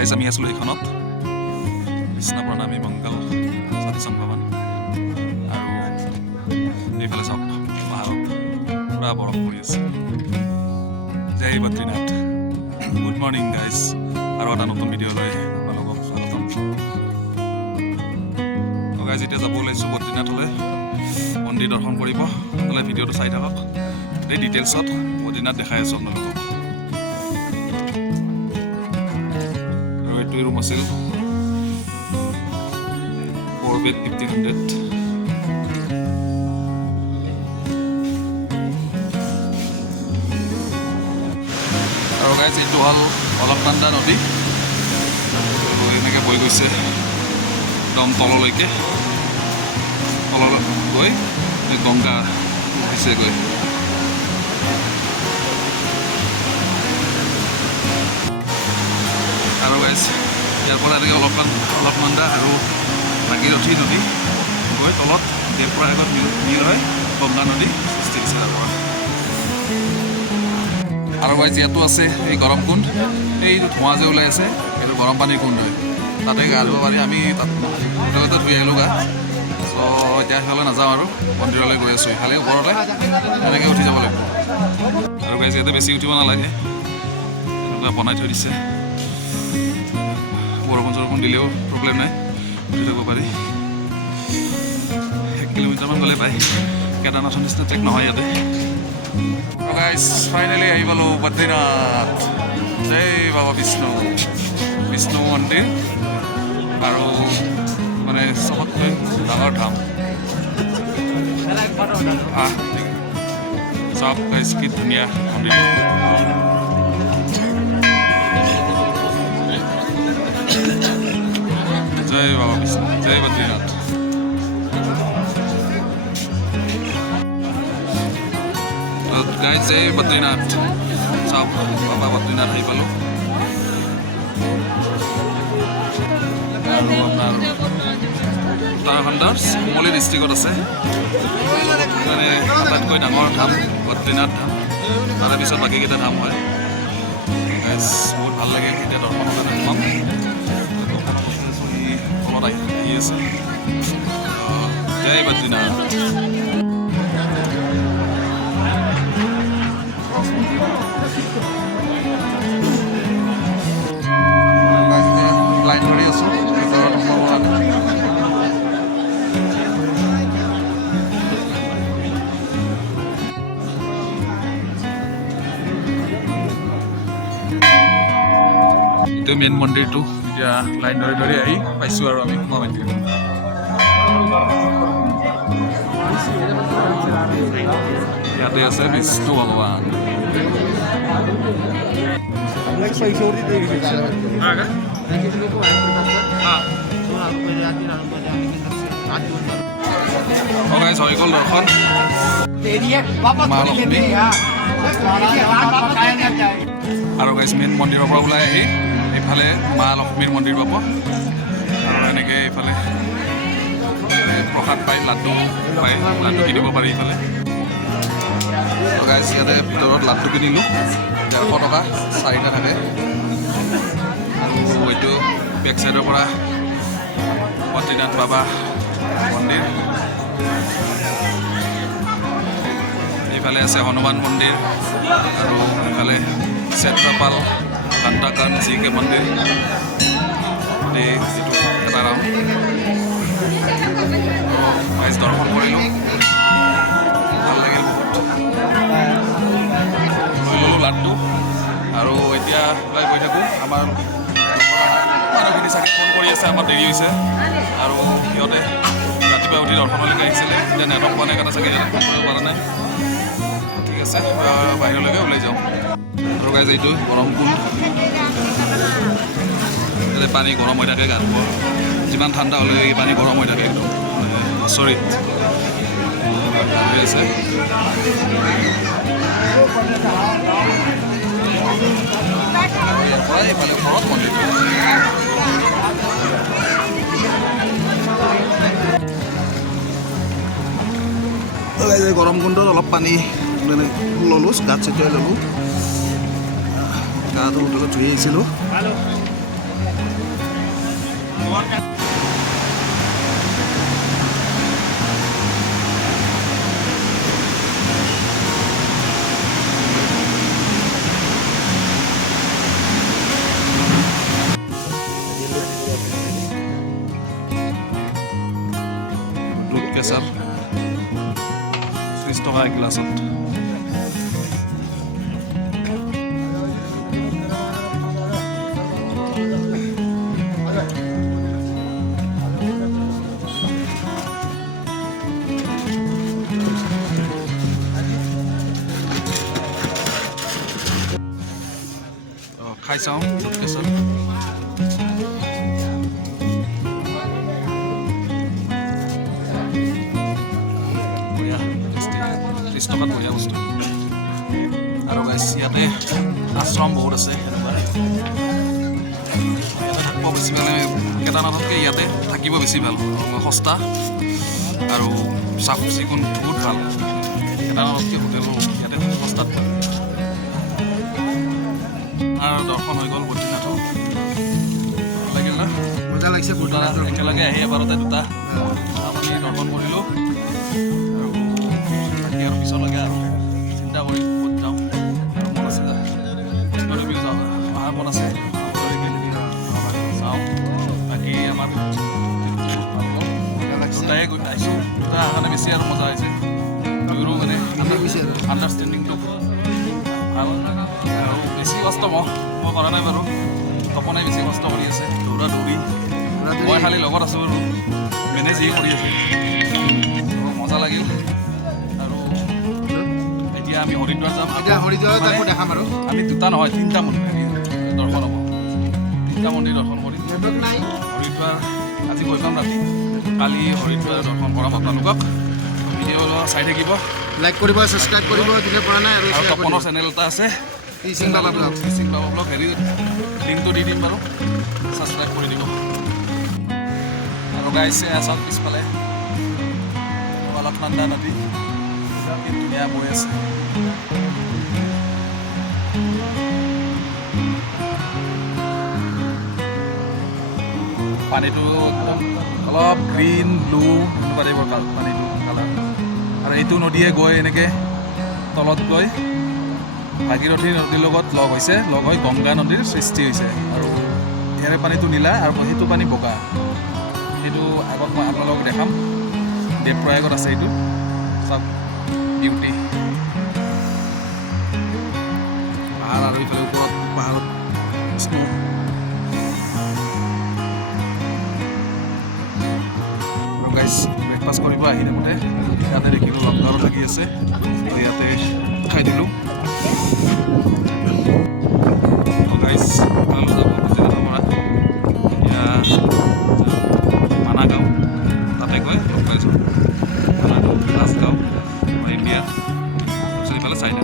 Guys আমি আছিলোঁ এইখনত কৃষ্ণ প্ৰণামী মংগল সৎসংগ ভৱন আৰু এইফালে চাওক পাহাৰত পুৰা বৰফ পৰি আছে। জয় বদ্ৰীনাথ। গুড মৰ্ণিং গাইজ, আৰু এটা নতুন ভিডিঅ'লৈ আপোনালোকক স্বাগতম। গাইজ এতিয়া যাব ওলাইছোঁ বদ্ৰীনাথলৈ, মন্দিৰ দৰ্শন কৰিব। আপোনালোকে ভিডিঅ'টো চাই থাকক, গোটেই ডিটেইলছত বদ্ৰীনাথ দেখাই আছোঁ আপোনালোকক। আৰু এইটোৱে ৰুম আছিল 4 bed 1500। আৰু গাইজ এইটো হ'ল অলকনন্দা নদী, এনেকৈ বৈ গৈছে একদম তললৈকে, তললৈ গৈ গংগা উঠিছেগৈ। আৰু গাইজ ইয়াৰ পৰা এনেকৈ অলকনন্দা আৰু ভাগীৰথী নদী গৈ তলত দেৱপ্ৰয়াগত মিল হয় গংগা নদী সৃষ্টি হৈছে তাৰ পৰা। আৰু গাইজ ইয়াতো আছে এই গৰম কুণ্ড, এইটো ধোঁৱা যে ওলাই আছে এইটো গৰম পানীৰ কুণ্ড হয়, তাতে গা ধুব পাৰি। আমি তাত হোটেলতে ধুই আহিলোঁ গা। চ' এতিয়া সেইফালে নাযাওঁ আৰু মন্দিৰলৈ গৈ আছোঁ, ইফালে ওপৰতে এনেকৈ উঠি যাব লাগিব। আৰু গাইজ ইয়াতে বেছি উঠিব নালাগে, এনেকুৱা বনাই থৈ দিছে। বৰষুণ দিলেও প্ৰব্লেম নাই, উঠি থাকিব পাৰি। 1 কিলোমিটাৰমান গ'লে পায়, কেদাৰনাথৰ নিচিনা ট্ৰেক নহয় ইয়াতে। গাইজ ফাইনেলি আহি পালোঁ বদ্ৰীনাথ। জয় বাবা বিষ্ণু মন্দিৰ, আৰু মানে চবতকৈ ডাঙৰ ধাম। চাওক গাইজ কি ধুনীয়া মন্দিৰ। জয় বাবা বিষ্ণু, জয় বদ্ৰীনাথ। গাইজ জয় বদ্ৰীনাথ, চাওক বাবা বদ্ৰীনাথ আহি পালোঁ। আৰু আপোনাৰ উত্তৰাখণ্ডৰ শিমলী ডিষ্ট্ৰিক্টত আছে, মানে আটাইতকৈ ডাঙৰ ধাম বদ্ৰীনাথ ধাম। তাৰে পিছত বাকীকেইটা ধাম হয়। গাইজ বহুত ভাল লাগে, এতিয়া দৰ্শনৰ কাৰণে সোমাম। তলত আহি আছে। জয় বদ্ৰীনাথ। লাইন ধৰি আছোঁ ভিতৰত সোমাব কাৰণে। এইটো মেইন মন্দিৰটো, এতিয়া লাইন ধৰি আহি পাইছোঁ আৰু আমি সোমাব মন্দিৰ। ইয়াতে আছে বিষ্ণু ভগৱান। হৈ গ'ল দৰ্শন। আৰু গাইজ মেইন মন্দিৰৰ পৰা ওলাই আহি এইফালে মা লক্ষ্মীৰ মন্দিৰ পাব, আৰু এনেকৈ এইফালে প্ৰসাদ পায়, লাড্ডু পায়, লাড্ডু কিনিব পাৰি এইফালে। গাইজ ইয়াতে ভিতৰত লাড্ডু কিনিলোঁ, 150 টকা 4টা থাকে। আৰু হয়তো বেক চাইডৰ পৰা বদ্ৰীনাথ বাবা মন্দিৰ, এইফালে আছে হনুমান মন্দিৰ, আৰু এইফালে ক্ষেত্ৰপাল ঘণ্টাকান জিকে মন্দিৰ। এই যিটো এটা ৰাউণ্ড গাইজ দৰ্শন কৰিলোঁ, ভাল লাগিল বহুত। লৈ ল'লোঁ লাড্ডু, আৰু এতিয়া ওলাই গৈ থাকোঁ। আমাৰ মানুহখিনি চাগে ফোন কৰি আছে, আমাৰ দেৰি হৈছে, আৰু সিহঁতে ৰাতিপুৱা উঠি দৰ্শনলৈকে আহিছিলে, এতিয়া নেটৱৰ্ক পোৱা নাই কাৰণে চাগে ফোন কৰিব পৰা নাই। ঠিক আছে, বাহিৰলৈকে ওলাই যাওঁ। আৰু গাইজ এইটো গৰম কুণ্ড, ইয়াতে পানী গৰম হৈ থাকে, গা ধুব যিমান ঠাণ্ডা হ'লে এই পানী গৰম হৈ থাকে, একদম আচৰিত হৈ আছে। এইফালে ঘৰত মন্দিৰ গৰম কুণ্ডত অলপ পানী মানে ল'লোঁ, গাত ছটিয়াই ল'লোঁ। গাটো হোটেলত ধুই আহিছিলোঁ। দুধ কেঁচাৰ 30 টকা এগিলাচত। খাই চাওঁ দুধ কেঁচাৰ। বঢ়িয়া, 30 টকাত বঢ়িয়া বস্তু। আৰু গাইছ ইয়াতে আশ্ৰম বহুত আছে, ইয়াতে থাকিব বেছি ভাল। কেদাৰনাথতকৈ ইয়াতে থাকিব বেছি ভাল, সস্তা আৰু চাফ চিকুণ বহুত ভাল। কেদাৰনাথতকৈ হোটেলো ইয়াতে সস্তাত পায়। আৰু দৰ্শন হৈ গ'ল বদ্ৰীনাথো, লাগিল না? মজা লাগিছে বদ্ৰীনাথৰ। একেলগে আহি এবাৰতে দুটা আপুনি দৰ্শন কৰিলোঁ। আৰু বাকী আৰু পিছলৈকে আৰু চিন্তা কৰি ক'ত যাওঁ। আৰু মন আছে বৈষ্ণৱদেৱীও যাওঁ, অহাৰ মন আছে। চাওঁ বাকী আমাৰ দুটাই আহিছোঁ, দুটা কাৰণে বেছি আৰু মজা হৈছে। দুয়োৰো মানে আণ্ডাৰষ্টেণ্ডিংটো ভাল। আৰু বেছি কষ্ট মই কৰা নাই বাৰু, তপনে বেছি কষ্ট কৰি আছে, দৌৰা দৌৰি। মই খালি লগত আছোঁ আৰু মেনেজ কৰি আছে। মজা লাগিল। আৰু এতিয়া আমি হৰিদ্বাৰ যাম। এতিয়া হৰিদ্বাৰত আকৌ দেখাম আৰু আমি দুটা নহয় 3টা মন্দিৰ দৰ্শন হ'ব। 3টা মন্দিৰ দৰ্শন কৰিম। হৰিদ্বাৰ আজি গৈ পাম ৰাতি, কালি হৰিদ্বাৰ দৰ্শন কৰাম আপোনালোকক। ভিডিঅ' চাই থাকিব, লাইক কৰিব, ছাবস্ক্ৰাইব কৰিব যোনে কৰা নাই। আৰু তপনৰ চেনেল এটা আছে, টিচিং বাবা ব্লগ, হেৰি লিংকটো দি দিম বাৰু, ছাবস্ক্ৰাইব কৰি দিব। আৰু গাইছে আচাল পিছফালে অলপনন্দা নদী, কি ধুনীয়া বৈ আছে। পানীটো একদম অলপ গ্ৰীণ ব্লু এনেকুৱা টাইপৰ পানীটো কালাৰ। আৰু এইটো নদীয়ে গৈ এনেকৈ তলত গৈ ভাগীৰথী নদীৰ লগত লগ হৈছে, লগ হৈ গংগা নদীৰ সৃষ্টি হৈছে। আৰু ইয়াৰে পানীটো নীলা আৰু সেইটো পানী বগা। সেইটো আগত মই আপোনালোকক দেখাম, দেৱপ্ৰয়াগত আছে এইটো। চাওক বিউটি পাহাৰ, আৰু এইফালে ওপৰত পাহাৰত স্নো। আৰু গাইজ ব্ৰেকফাষ্ট কৰিব আহি থাকোঁতে ইয়াতে দেখিলোঁ লংঘৰ লাগি আছে, ইয়াতে খাই দিলোঁ। গাইজ আপোনালোক যাব বদ্ৰীনাথৰ পৰা এতিয়া মানাগাঁও, তাতে গৈ লগ পাইছোঁ। মানাগাঁও, ৰাজগাঁও, ইণ্ডিয়া, তাৰপিছত ইফালে চাইনা।